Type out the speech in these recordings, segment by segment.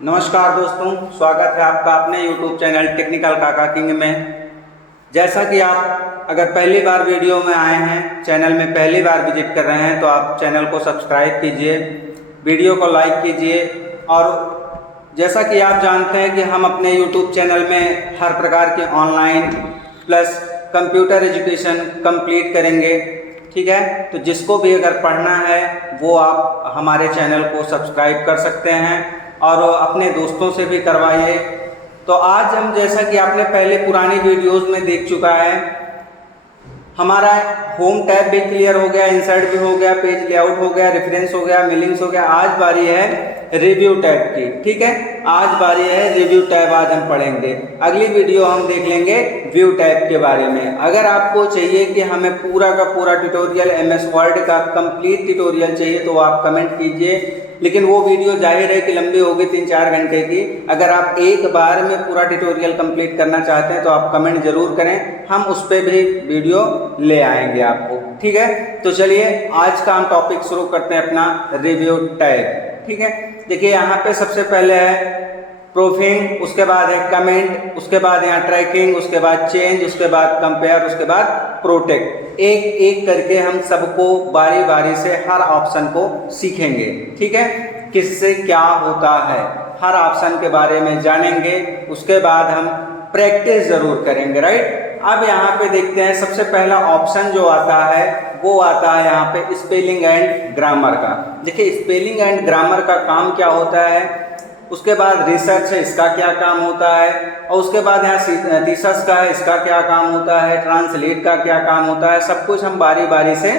नमस्कार दोस्तों, स्वागत है आपका अपने YouTube चैनल टेक्निकल काका किंग में। जैसा कि आप अगर पहली बार वीडियो में आए हैं, चैनल में पहली बार विजिट कर रहे हैं, तो आप चैनल को सब्सक्राइब कीजिए, वीडियो को लाइक कीजिए। और जैसा कि आप जानते हैं कि हम अपने YouTube चैनल में हर प्रकार के online plus computer education complete करेंगे, ठीक है। तो जिसको भी अगर पढ़ना है वो आप हमारे चैनल को सब्सक्राइब कर सकते हैं और अपने दोस्तों से भी करवाइए। तो आज हम, जैसा कि आपने पहले पुरानी वीडियोस में देख चुका है, हमारा होम टैब भी क्लियर हो गया, इंसर्ट भी हो गया, पेज लेआउट हो गया, रेफरेंस हो गया, मिलिंग्स हो गया। आज बारी है रिव्यू टैब की, ठीक है। आज बारी है रिव्यू टैब, आज हम पढ़ेंगे। अगली वीडियो हम देख लेंगे व्यू टैब के बारे में। अगर आपको चाहिए कि हमें पूरा का पूरा ट्यूटोरियल MS वर्ड का कंप्लीट ट्यूटोरियल चाहिए तो आप कमेंट कीजिए, लेकिन वो वीडियो जाहिर है कि लंबी होगी, 3-4 घंटे की। अगर आप एक बार में पूरा ट्यूटोरियल कंप्लीट करना चाहते हैं तो आप कमेंट जरूर करें, हम उस पर भी वीडियो ले आएंगे आपको, ठीक है। तो चलिए आज का हम टॉपिक शुरू करते हैं अपना रिव्यू टैब, ठीक है। देखिए यहाँ पे सबसे पहले है प्रूफिंग, उसके बाद है कमेंट, उसके बाद यहाँ ट्रैकिंग, उसके बाद चेंज, उसके बाद कंपेयर, उसके बाद प्रोटेक्ट। एक एक करके हम सबको बारी बारी से हर ऑप्शन को सीखेंगे, ठीक है। किससे क्या होता है हर ऑप्शन के बारे में जानेंगे, उसके बाद हम प्रैक्टिस जरूर करेंगे, राइट। अब यहाँ पे देखते हैं सबसे पहला ऑप्शन जो आता है वो आता है यहाँ पे स्पेलिंग एंड ग्रामर का। देखिए स्पेलिंग एंड ग्रामर का काम क्या होता है, उसके बाद रिसर्च है, इसका क्या काम होता है, और उसके बाद यहाँ थीसिस का है, इसका क्या काम होता है, ट्रांसलेट का क्या काम होता है, सब कुछ हम बारी बारी से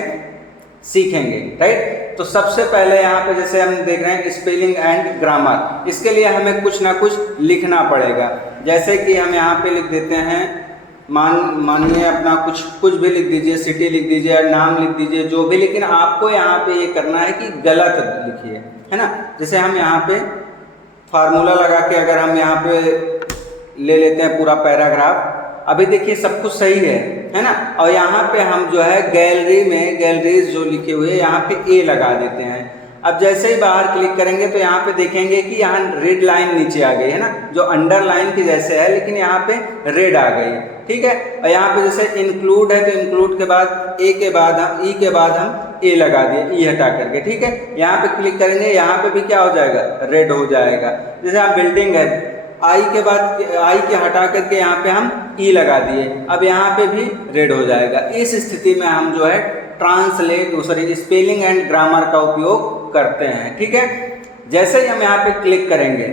सीखेंगे, राइट। तो सबसे पहले यहाँ पे जैसे हम देख रहे हैं स्पेलिंग एंड ग्रामर, इसके लिए हमें कुछ ना कुछ लिखना पड़ेगा। जैसे कि हम यहाँ पे लिख देते हैं, मानिए अपना कुछ भी लिख दीजिए, सिटी लिख दीजिए, नाम लिख दीजिए, जो भी, लेकिन आपको यहाँ पे ये करना है कि गलत लिखिए, है ना। जैसे हम यहाँ पे फार्मूला लगा के अगर हम यहाँ पे ले लेते हैं पूरा पैराग्राफ, अभी देखिए सब कुछ सही है ना। और यहाँ पे हम जो है गैलरी में, गैलरीज जो लिखे हुए यहाँ पे ए लगा देते हैं। अब जैसे ही बाहर क्लिक करेंगे तो यहाँ पे देखेंगे कि यहाँ रेड लाइन नीचे आ गई है ना, जो अंडरलाइन की जैसे है, लेकिन यहाँ पे रेड आ गई, ठीक है। और यहाँ पे जैसे इंक्लूड है तो इंक्लूड के बाद ए के बाद हम ई के बाद हम ए लगा दिए, ई हटा करके, ठीक है। यहाँ पे क्लिक करेंगे, यहाँ पे भी क्या हो जाएगा, रेड हो जाएगा। जैसे आप बिल्डिंग है, आई के बाद आई के हटा करके यहाँ पे हम ई लगा दिए, अब यहाँ पे भी रेड हो जाएगा। इस स्थिति में हम जो है स्पेलिंग एंड ग्रामर का उपयोग करते हैं, ठीक है। जैसे ही हम यहाँ पे क्लिक करेंगे,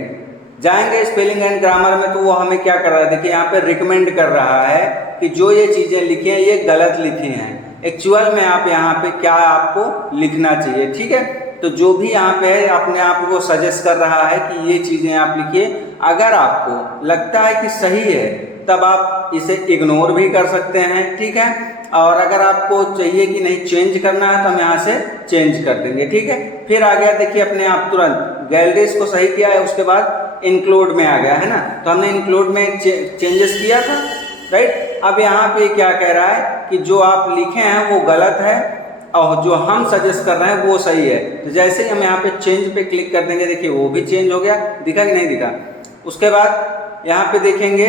जाएंगे स्पेलिंग एंड ग्रामर में, तो वो हमें क्या कर रहा है, देखिए यहाँ पे रिकमेंड कर रहा है कि जो ये चीज़ें लिखी हैं ये गलत लिखी हैं, एक्चुअल में आप यहाँ पे क्या आपको लिखना चाहिए, ठीक है। तो जो भी यहाँ पे है अपने आप को सजेस्ट कर रहा है कि ये चीज़ें आप लिखिए। अगर आपको लगता है कि सही है तब आप इसे इग्नोर भी कर सकते हैं, ठीक है। और अगर आपको चाहिए कि नहीं चेंज करना है तो हम यहाँ से चेंज कर देंगे, ठीक है। फिर आ गया देखिए अपने आप तुरंत गैलरीज को सही किया है, उसके बाद इंक्लूड में आ गया है ना, तो हमने इंक्लूड में चेंजेस किया था, राइट। अब यहाँ पे क्या कह रहा है कि जो आप लिखे हैं वो गलत है और जो हम सजेस्ट कर रहे हैं वो सही है। तो जैसे ही हम यहाँ पे चेंज पे क्लिक कर देंगे, देखिए वो भी चेंज हो गया, दिखा कि नहीं दिखा। उसके बाद यहाँ पे देखेंगे,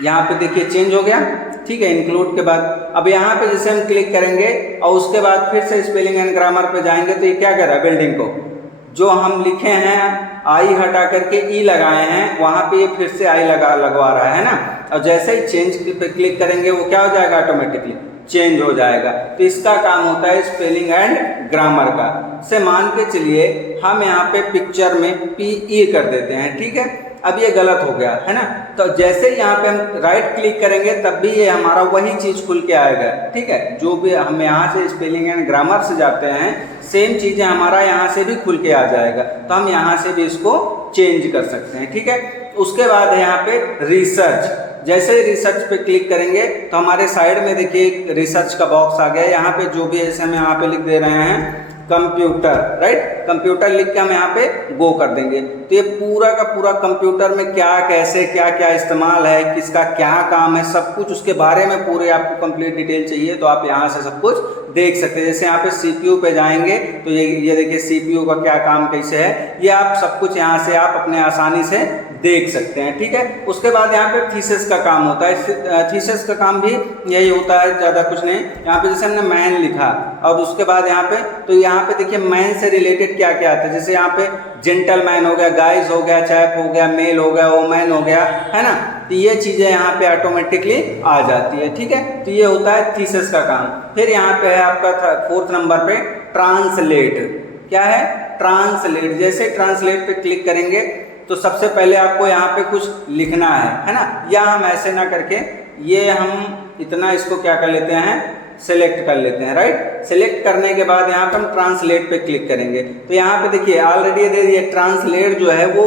यहाँ पे देखिए चेंज हो गया, ठीक है, इंक्लूड के बाद। अब यहाँ पे जैसे हम क्लिक करेंगे और उसके बाद फिर से स्पेलिंग एंड ग्रामर पे जाएंगे, तो ये क्या कह रहा है, बिल्डिंग को जो हम लिखे हैं आई हटा करके ई लगाए हैं, वहाँ पे ये फिर से आई लगवा रहा है ना। और जैसे ही चेंज पे क्लिक करेंगे वो क्या हो जाएगा, ऑटोमेटिकली चेंज हो जाएगा। तो इसका काम होता है स्पेलिंग एंड ग्रामर का। से मान के चलिए हम यहाँ पे पिक्चर में PE कर देते हैं, ठीक है। अब ये गलत हो गया है ना, तो जैसे ही यहाँ पे हम राइट क्लिक करेंगे तब भी ये हमारा वही चीज़ खुल के आएगा, ठीक है। जो भी हम यहाँ से स्पेलिंग एंड ग्रामर से जाते हैं सेम चीज़ें हमारा यहाँ से भी खुल के आ जाएगा, तो हम यहाँ से भी इसको चेंज कर सकते हैं, ठीक है। उसके बाद है यहाँ पे रिसर्च। जैसे ही रिसर्च पे क्लिक करेंगे तो हमारे साइड में देखिए रिसर्च का बॉक्स आ गया। यहाँ पे जो भी ऐसे हम यहाँ पे लिख दे रहे हैं कंप्यूटर, राइट। कंप्यूटर लिख के हम यहाँ पे गो कर देंगे। तो ये पूरा का पूरा कंप्यूटर में क्या कैसे क्या क्या इस्तेमाल है, किसका क्या काम है, सब कुछ उसके बारे में पूरे आपको कंप्लीट डिटेल चाहिए तो आप यहाँ से सब कुछ देख सकते हैं। जैसे यहाँ पे CPU पे जाएंगे तो ये देखिए CPU का क्या काम कैसे है, ये आप सब कुछ यहाँ से आप अपने आसानी से देख सकते हैं। ठीक है, उसके बाद यहाँ पे थीसिस का काम होता है। थीसिस का काम भी यही होता है, ज़्यादा कुछ नहीं। यहाँ पे जैसे हमने मैन लिखा और उसके बाद यहाँ पे तो यहाँ पे देखिए मैन से रिलेटेड क्या क्या आता है। जैसे यहाँ पे जेंटलमैन हो गया, गाइज हो गया, चैप हो गया, मेल हो गया, वोमैन हो गया, है ना। तो ये चीज़ें यहाँ पे ऑटोमेटिकली आ जाती है। ठीक है, तो ये होता है थीसिस का काम। फिर यहाँ पे है आपका 4th नंबर पे ट्रांसलेट। क्या है? ट्रांसलेट। जैसे ट्रांसलेट पे क्लिक करेंगे तो सबसे पहले आपको यहाँ पे कुछ लिखना है ना। या हम ऐसे ना करके ये हम इतना इसको क्या कर लेते हैं, सेलेक्ट कर लेते हैं, राइट। सेलेक्ट करने के बाद यहाँ पे हम ट्रांसलेट पे क्लिक करेंगे तो यहाँ पे देखिए ऑलरेडी दे दिए ट्रांसलेट जो है वो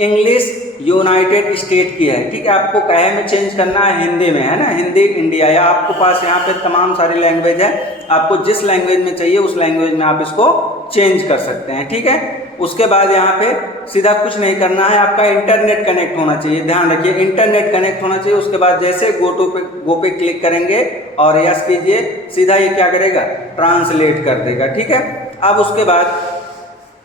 इंग्लिश यूनाइटेड स्टेट की है। ठीक है, आपको कहे में चेंज करना है हिंदी में, है ना, हिंदी इंडिया, या आपको पास यहाँ पे तमाम सारी लैंग्वेज है, आपको जिस लैंग्वेज में चाहिए उस लैंग्वेज में आप इसको चेंज कर सकते हैं। ठीक है, उसके बाद यहाँ पे सीधा कुछ नहीं करना है, आपका इंटरनेट कनेक्ट होना चाहिए। ध्यान रखिए इंटरनेट कनेक्ट होना चाहिए। उसके बाद जैसे गो पे क्लिक करेंगे और यस कीजिए, सीधा ये क्या करेगा, ट्रांसलेट कर देगा। ठीक है, अब उसके बाद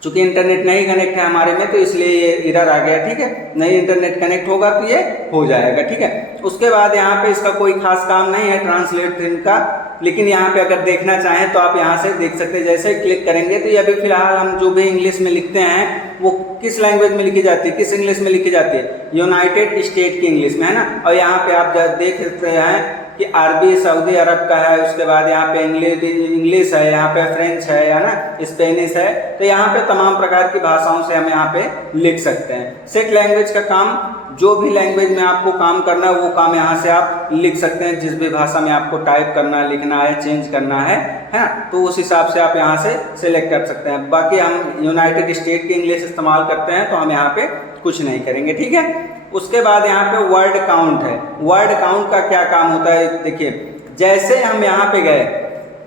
चूंकि इंटरनेट नहीं कनेक्ट है हमारे में तो इसलिए ये एरर आ गया। ठीक है, नहीं इंटरनेट कनेक्ट होगा तो ये हो जाएगा। ठीक है, उसके बाद यहाँ पे इसका कोई खास काम नहीं है ट्रांसलेट का, लेकिन यहाँ पे अगर देखना चाहें तो आप यहाँ से देख सकते हैं। जैसे क्लिक करेंगे तो ये अभी फिलहाल हम जो भी इंग्लिश में लिखते हैं वो किस लैंग्वेज में लिखी जाती है, किस इंग्लिश में लिखी जाती है, यूनाइटेड स्टेट की इंग्लिश में, है ना। और यहाँ पे आप देख सकते हैं कि अरबी सऊदी अरब का है, उसके बाद यहाँ पे इंग्लिश है, यहाँ पे फ्रेंच है ना, स्पेनिश है। तो यहाँ पे तमाम प्रकार की भाषाओं से हम यहाँ पे लिख सकते हैं। सेट लैंग्वेज का काम, जो भी लैंग्वेज में आपको काम करना है वो काम यहाँ से आप लिख सकते हैं। जिस भी भाषा में आपको टाइप करना है, लिखना है, चेंज करना है ना, तो उस हिसाब से आप यहाँ से सिलेक्ट कर सकते हैं। बाकी हम यूनाइटेड स्टेट की इंग्लिश इस्तेमाल करते हैं तो हम यहाँ पे कुछ नहीं करेंगे। ठीक है, उसके बाद यहाँ पे वर्ड काउंट है। वर्ड काउंट का क्या काम होता है, देखिए जैसे हम यहाँ पे गए,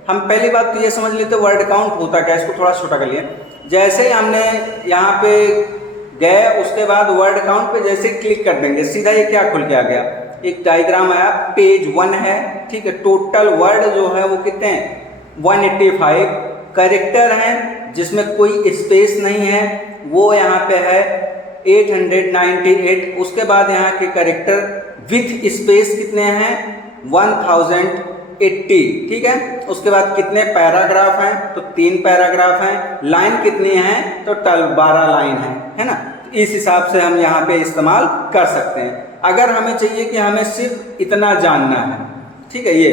हम पहली बात तो ये समझ लेते वर्ड काउंट होता क्या, इसको थोड़ा छोटा कर लिए। जैसे ही हमने यहाँ पे गए उसके बाद वर्ड काउंट पे जैसे क्लिक कर देंगे, सीधा ये क्या खुल के आ गया, एक डायग्राम आया, पेज 1 है। ठीक है, टोटल वर्ड जो है वो कितने हैं, 185 कैरेक्टर हैं जिसमें कोई स्पेस नहीं है, वो यहाँ पे है 898। उसके बाद यहाँ के कैरेक्टर विथ स्पेस कितने हैं, 1080। ठीक है, उसके बाद कितने पैराग्राफ हैं, तो 3 पैराग्राफ हैं। लाइन कितनी है, तो 12 लाइन है ना। इस हिसाब से हम यहाँ पे इस्तेमाल कर सकते हैं। अगर हमें चाहिए कि हमें सिर्फ इतना जानना है, ठीक है, ये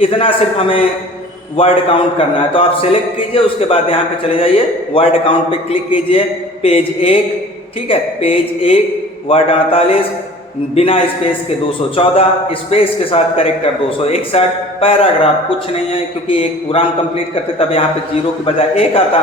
इतना सिर्फ हमें वर्ड काउंट करना है, तो आप सेलेक्ट कीजिए, उसके बाद यहाँ पे चले जाइए, वर्ड काउंट पे क्लिक कीजिए, पेज 1। ठीक है, पेज 1 वर्ड 48, बिना स्पेस के 214, स्पेस के साथ कैरेक्टर 261, पैराग्राफ कुछ नहीं है क्योंकि एक पूरा हम कंप्लीट करते तब यहाँ पे 0 के बजाय 1 आता।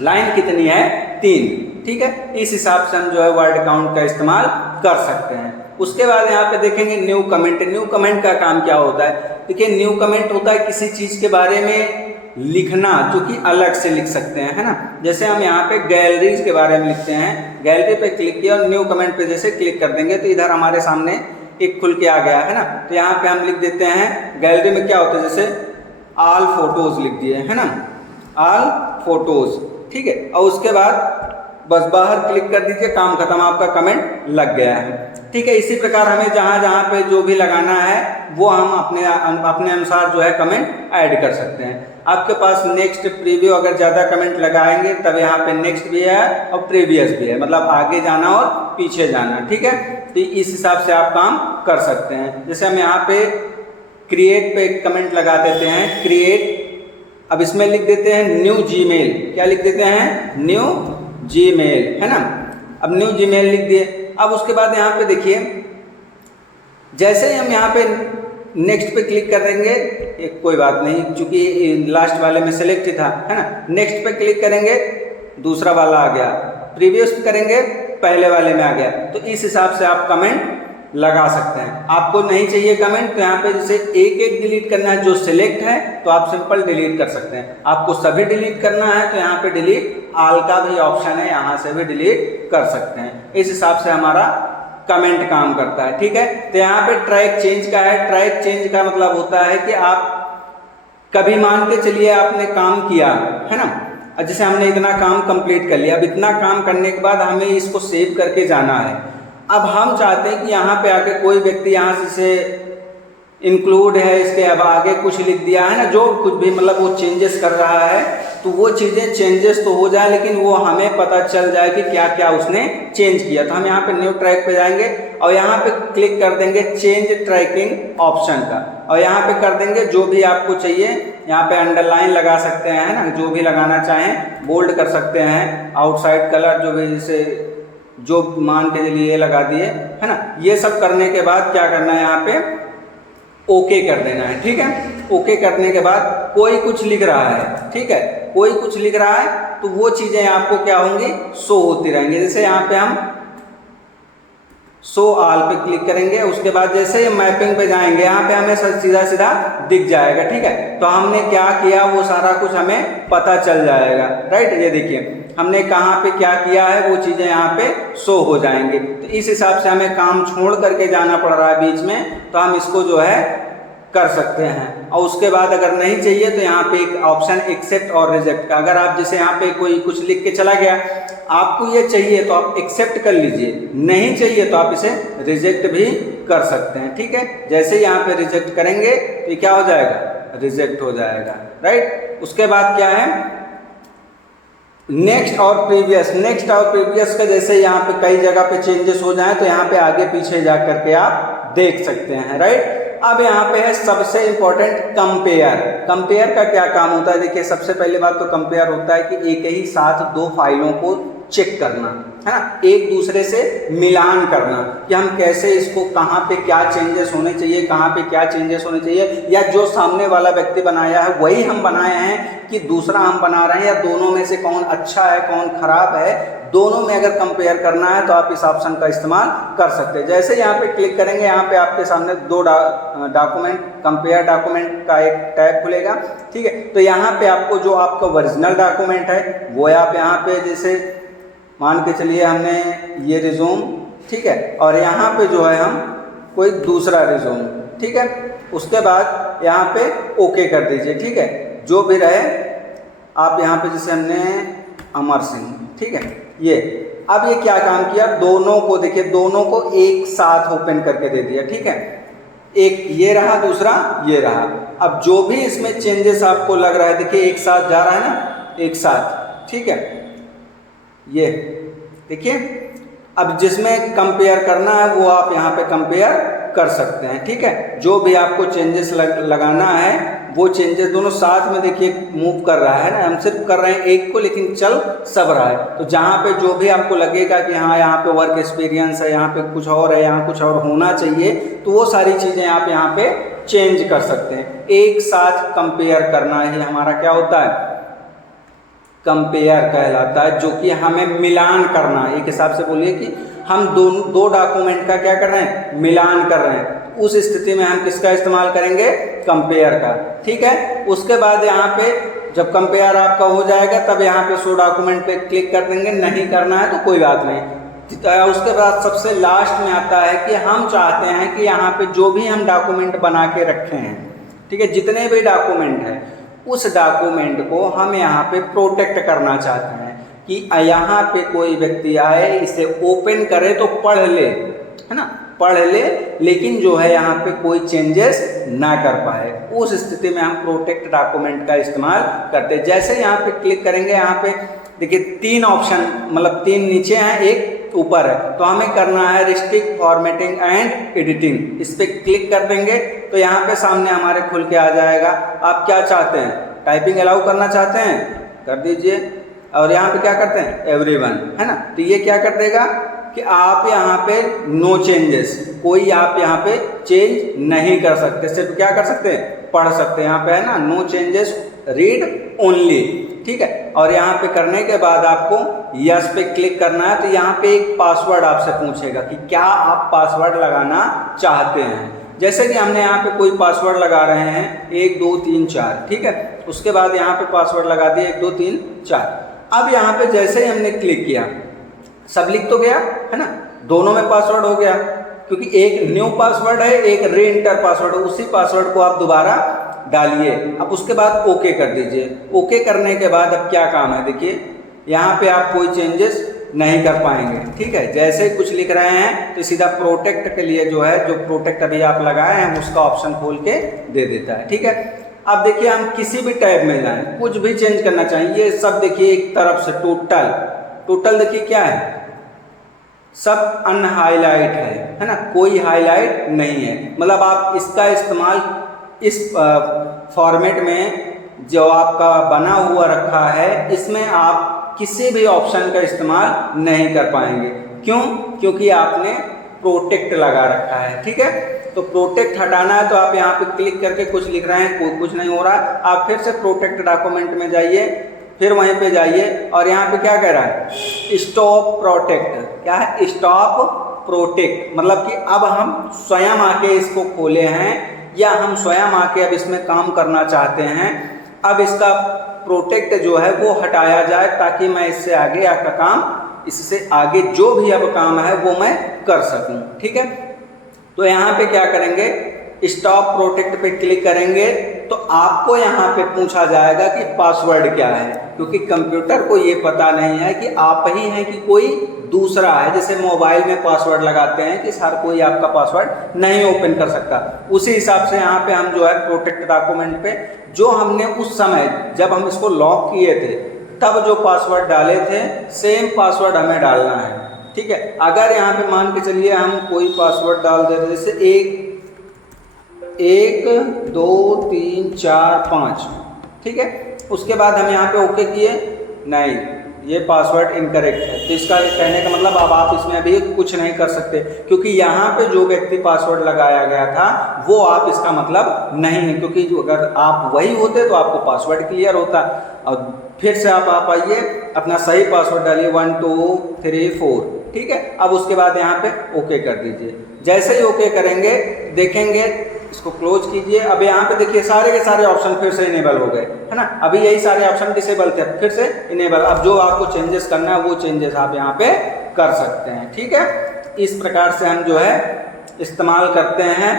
लाइन कितनी है, 3। ठीक है, इस हिसाब से हम जो है वर्ड काउंट का इस्तेमाल कर सकते हैं। उसके बाद यहाँ पे देखेंगे न्यू कमेंट। न्यू कमेंट का काम क्या होता है, देखिए न्यू कमेंट होता है किसी चीज़ के बारे में लिखना जो कि अलग से लिख सकते हैं, है ना। जैसे हम यहाँ पे गैलरीज के बारे में लिखते हैं, गैलरी पे क्लिक किया और न्यू कमेंट पे जैसे क्लिक कर देंगे तो इधर हमारे सामने एक खुल के आ गया, है ना। तो यहाँ पे हम लिख देते हैं, गैलरी में क्या होता है, जैसे ऑल फोटोज लिख दिए, है ना, ऑल फोटोज। ठीक है, और उसके बाद बस बाहर क्लिक कर दीजिए, काम खत्म, आपका कमेंट लग गया है। ठीक है, इसी प्रकार हमें जहाँ जहाँ पे जो भी लगाना है वो हम अपने अनुसार जो है कमेंट ऐड कर सकते हैं। आपके पास नेक्स्ट, प्रीव्यू, अगर ज़्यादा कमेंट लगाएंगे तब यहाँ पे नेक्स्ट भी है और प्रीवियस भी है, मतलब आगे जाना और पीछे जाना। ठीक है, तो इस हिसाब से आप काम कर सकते हैं। जैसे हम यहाँ पे क्रिएट पे कमेंट लगा देते हैं, क्रिएट, अब इसमें लिख देते हैं न्यू जीमेल। क्या लिख देते हैं, न्यू जीमेल, है ना। अब न्यू जीमेल लिख दिए। अब उसके बाद यहाँ पे देखिए, जैसे ही हम यहाँ पे नेक्स्ट पे क्लिक कर देंगे, कोई बात नहीं क्योंकि लास्ट वाले में सेलेक्ट ही था, है ना। नेक्स्ट पे क्लिक करेंगे, दूसरा वाला आ गया, प्रीवियस करेंगे, पहले वाले में आ गया। तो इस हिसाब से आप कमेंट लगा सकते हैं। आपको नहीं चाहिए कमेंट तो यहाँ पे जैसे एक एक डिलीट करना है, जो सिलेक्ट है तो आप सिंपल डिलीट कर सकते हैं। आपको सभी डिलीट करना है तो यहाँ पे डिलीट ऑल का भी ऑप्शन है, यहाँ से भी डिलीट कर सकते हैं। इस हिसाब से हमारा कमेंट काम करता है, ठीक है। तो यहाँ पे ट्रैक चेंज का है। ट्रैक चेंज का मतलब होता है कि आप कभी मान के चलिए आपने काम किया है ना, जैसे हमने इतना काम कंप्लीट कर लिया, अब इतना काम करने के बाद हमें इसको सेव करके जाना है। अब हम चाहते हैं कि यहाँ पे आके कोई व्यक्ति यहाँ से इंक्लूड है, इसके अब आगे कुछ लिख दिया है ना, जो कुछ भी मतलब वो चेंजेस कर रहा है, तो वो चीज़ें चेंजेस तो हो जाए लेकिन वो हमें पता चल जाए कि क्या क्या उसने चेंज किया। तो हम यहाँ पे न्यू ट्रैक पे जाएंगे और यहाँ पे क्लिक कर देंगे चेंज ट्रैकिंग ऑप्शन का, और यहाँ पे कर देंगे जो भी आपको चाहिए। यहाँ पे अंडरलाइन लगा सकते हैं ना, जो भी लगाना चाहें, बोल्ड कर सकते हैं, आउटसाइड कलर जो भी, जैसे जो मान के चलिए ये लगा दिए है ना। ये सब करने के बाद क्या करना है, यहाँ पे ओके कर देना है, ठीक है। ओके करने के बाद कोई कुछ लिख रहा है, ठीक है, कोई कुछ लिख रहा है तो वो चीज़ें आपको क्या होंगी, शो होती रहेंगी। जैसे यहाँ पे हम शो ऑल पे क्लिक करेंगे, उसके बाद जैसे ही मैपिंग पे जाएंगे यहाँ पे हमें सीधा सीधा दिख जाएगा, ठीक है। तो हमने क्या किया वो सारा कुछ हमें पता चल जाएगा, राइट। ये देखिए हमने कहाँ पे क्या किया है, वो चीज़ें यहाँ पे शो हो जाएंगी। तो इस हिसाब से हमें काम छोड़ करके जाना पड़ रहा है बीच में, तो हम इसको जो है कर सकते हैं। और उसके बाद अगर नहीं चाहिए तो यहाँ पे एक ऑप्शन एक्सेप्ट और रिजेक्ट का, अगर आप जैसे यहाँ पे कोई कुछ लिख के चला गया, आपको ये चाहिए तो आप एक्सेप्ट कर लीजिए, नहीं चाहिए तो आप इसे रिजेक्ट भी कर सकते हैं, ठीक है। जैसे ही यहाँ पे रिजेक्ट करेंगे तो क्या हो जाएगा, रिजेक्ट हो जाएगा, राइट। उसके बाद क्या है, नेक्स्ट और प्रीवियस। नेक्स्ट और प्रीवियस का जैसे यहाँ पे कई जगह पे चेंजेस हो जाए तो यहाँ पे आगे पीछे जा करके आप देख सकते हैं, राइट। अब यहाँ पे है सबसे इंपॉर्टेंट कंपेयर। कंपेयर का क्या काम होता है, देखिए सबसे पहली बात तो कंपेयर होता है कि एक ही साथ दो फाइलों को चेक करना है ना, एक दूसरे से मिलान करना कि हम कैसे इसको, कहाँ पे क्या चेंजेस होने चाहिए, कहाँ पे क्या चेंजेस होने चाहिए, या जो सामने वाला व्यक्ति बनाया है वही हम बनाए हैं कि दूसरा हम बना रहे हैं, या दोनों में से कौन अच्छा है कौन खराब है। दोनों में अगर कंपेयर करना है तो आप इस ऑप्शन का इस्तेमाल कर सकते हैं। जैसे यहाँ पे क्लिक करेंगे, यहाँ पे आपके सामने दो डॉक्यूमेंट, कंपेयर डॉक्यूमेंट का एक टैब खुलेगा, ठीक है। तो यहाँ पे आपको जो आपका ओरिजिनल डॉक्यूमेंट है वो आप यहाँ पे, जैसे मान के चलिए हमने ये रिज्यूम, ठीक है, और यहाँ पे जो है हम कोई दूसरा रिज्यूम, ठीक है। उसके बाद यहाँ पे ओके कर दीजिए, ठीक है, जो भी रहे आप यहाँ पे, जैसे हमने अमर सिंह, ठीक है। ये अब ये क्या काम किया, दोनों को देखिए, दोनों को एक साथ ओपन करके दे दिया, ठीक है। एक ये रहा, दूसरा ये रहा। अब जो भी इसमें चेंजेस आपको लग रहा है, देखिए एक साथ जा रहा है ना, एक साथ, ठीक है। ये देखिए, अब जिसमें कंपेयर करना है वो आप यहाँ पे कंपेयर कर सकते हैं, ठीक है। जो भी आपको चेंजेस लगाना है वो चेंजेस दोनों साथ में देखिए मूव कर रहा है ना, हम सिर्फ कर रहे हैं एक को लेकिन चल सब रहा है। तो जहाँ पे जो भी आपको लगेगा कि हाँ यहाँ पे वर्क एक्सपीरियंस है, यहाँ पे कुछ और है, यहाँ कुछ और होना चाहिए, तो वो सारी चीज़ें आप यहाँ पे चेंज कर सकते हैं। एक साथ कंपेयर करना ही हमारा क्या होता है, कंपेयर कहलाता है, जो कि हमें मिलान करना है। एक हिसाब से बोलिए कि हम दो डॉक्यूमेंट का क्या कर रहे हैं, मिलान कर रहे हैं। उस स्थिति में हम किसका इस्तेमाल करेंगे, कंपेयर का, ठीक है। उसके बाद यहाँ पे जब कंपेयर आपका हो जाएगा तब यहाँ पे शो डॉक्यूमेंट पे क्लिक कर देंगे, नहीं करना है तो कोई बात नहीं। उसके बाद सबसे लास्ट में आता है कि हम चाहते हैं कि यहाँ पे जो भी हम डॉक्यूमेंट बना के रखे हैं, ठीक है, जितने भी डॉक्यूमेंट हैं उस डॉक्यूमेंट को हम यहाँ पे प्रोटेक्ट करना चाहते हैं कि यहाँ पे कोई व्यक्ति आए, इसे ओपन करे तो पढ़ ले, है ना, पढ़ ले, लेकिन जो है यहाँ पे कोई चेंजेस ना कर पाए। उस स्थिति में हम प्रोटेक्ट डॉक्यूमेंट का इस्तेमाल करते हैं। जैसे यहाँ पे क्लिक करेंगे, यहाँ पे देखिए तीन ऑप्शन, मतलब तीन नीचे हैं एक ऊपर है, तो हमें करना है रिस्ट्रिक्ट फॉर्मेटिंग एंड एडिटिंग। इस पर क्लिक कर देंगे तो यहाँ पे सामने हमारे खुल के आ जाएगा। आप क्या चाहते हैं, टाइपिंग अलाउ करना चाहते हैं, कर दीजिए, और यहाँ पे क्या करते हैं, एवरीवन, है ना। तो ये क्या कर देगा कि आप यहाँ पे नो चेंजेस, कोई आप यहाँ पे चेंज नहीं कर सकते, सिर्फ क्या कर सकते हैं, पढ़ सकते हैं। यहाँ पे है ना नो चेंजेस, रीड ओनली, ठीक है। और यहाँ पे करने के बाद आपको यस पे क्लिक करना है। तो यहाँ पे एक पासवर्ड आपसे पूछेगा कि क्या आप पासवर्ड लगाना चाहते हैं। जैसे कि हमने यहाँ पे कोई पासवर्ड लगा रहे हैं 1 2 3 4, ठीक है। उसके बाद यहाँ पे पासवर्ड लगा दिया 1 2 3 4। अब यहाँ पे जैसे ही हमने क्लिक किया सब लिख तो गया है ना, दोनों में पासवर्ड हो गया, क्योंकि एक न्यू पासवर्ड है एक री एंटर पासवर्ड है। उसी पासवर्ड को आप दोबारा डालिए। अब उसके बाद ओके कर दीजिए। ओके करने के बाद अब क्या काम है, देखिए यहाँ पे आप कोई चेंजेस नहीं कर पाएंगे, ठीक है। जैसे ही कुछ लिख रहे हैं तो सीधा प्रोटेक्ट के लिए जो है, जो प्रोटेक्ट अभी आप लगाए हैं उसका ऑप्शन खोल के दे देता है, ठीक है। अब देखिए हम किसी भी टैब में जाएं, कुछ भी चेंज करना चाहिए, ये सब देखिए एक तरफ से टोटल देखिए क्या है, सब अनहाईलाइट है ना, कोई हाईलाइट नहीं है। मतलब आप इसका इस्तेमाल इस फॉर्मेट में जो आपका बना हुआ रखा है इसमें आप किसी भी ऑप्शन का इस्तेमाल नहीं कर पाएंगे। क्यों? क्योंकि आपने प्रोटेक्ट लगा रखा है, ठीक है। तो प्रोटेक्ट हटाना है तो आप यहाँ पे क्लिक करके कुछ लिख रहे हैं, कुछ नहीं हो रहा, आप फिर से प्रोटेक्ट डॉक्यूमेंट में जाइए, फिर वहीं पे जाइए और यहाँ पे क्या कह रहा है, स्टॉप प्रोटेक्ट। क्या है? Stop protect. मतलब कि अब हम स्वयं आके इसको खोले हैं या हम स्वयं आके अब इसमें काम करना चाहते हैं। अब इसका प्रोटेक्ट जो है वो हटाया जाए ताकि मैं इससे आगे का काम, इससे आगे जो भी अब काम है वो मैं कर सकूं, ठीक है। तो यहाँ पे क्या करेंगे, स्टॉप प्रोटेक्ट पे क्लिक करेंगे तो आपको यहाँ पे पूछा जाएगा कि पासवर्ड क्या है, क्योंकि कंप्यूटर को ये पता नहीं है कि आप ही हैं कि कोई दूसरा है। जैसे मोबाइल में पासवर्ड लगाते हैं कि हर कोई आपका पासवर्ड नहीं ओपन कर सकता, उसी हिसाब से यहाँ पे हम जो है प्रोटेक्ट डॉक्यूमेंट पे जो हमने उस समय जब हम इसको लॉक किए थे तब जो पासवर्ड डाले थे सेम पासवर्ड हमें डालना है, ठीक है। अगर यहाँ पे मान के चलिए हम कोई पासवर्ड डाल देते, जैसे 1 2 3 4 5, ठीक है। उसके बाद हम यहाँ पे ओके किए, नहीं ये पासवर्ड इनकरेक्ट है। तो इसका कहने का मतलब अब आप इसमें अभी कुछ नहीं कर सकते, क्योंकि यहाँ पे जो व्यक्ति पासवर्ड लगाया गया था वो आप इसका मतलब नहीं है, क्योंकि अगर आप वही होते तो आपको पासवर्ड क्लियर होता। और फिर से आप आइए, अपना सही पासवर्ड डालिए 1 2 3 4, ठीक है। अब उसके बाद यहाँ पे ओके कर दीजिए। जैसे ही ओके करेंगे देखेंगे, इसको क्लोज कीजिए। अब यहाँ पे देखिए सारे के सारे ऑप्शन फिर से इनेबल हो गए, है ना। अभी यही सारे ऑप्शन डिसेबल थे, फिर से इनेबल। अब जो आपको चेंजेस करना है वो चेंजेस आप यहाँ पे कर सकते हैं, ठीक है। इस प्रकार से हम जो है इस्तेमाल करते हैं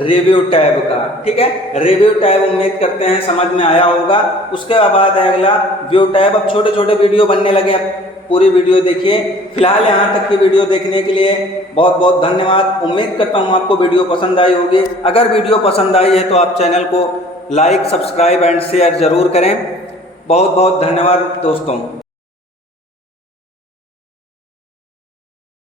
रिव्यू टैब का, ठीक है। रिव्यू टैब उम्मीद करते हैं समझ में आया होगा। उसके बाद अगला व्यू टैब। अब छोटे छोटे वीडियो बनने लगे, पूरी वीडियो देखिए। फिलहाल यहाँ तक की वीडियो देखने के लिए बहुत बहुत धन्यवाद। उम्मीद करता हूँ आपको वीडियो पसंद आई होगी। अगर वीडियो पसंद आई है तो आप चैनल को लाइक सब्सक्राइब एंड शेयर जरूर करें। बहुत बहुत धन्यवाद दोस्तों।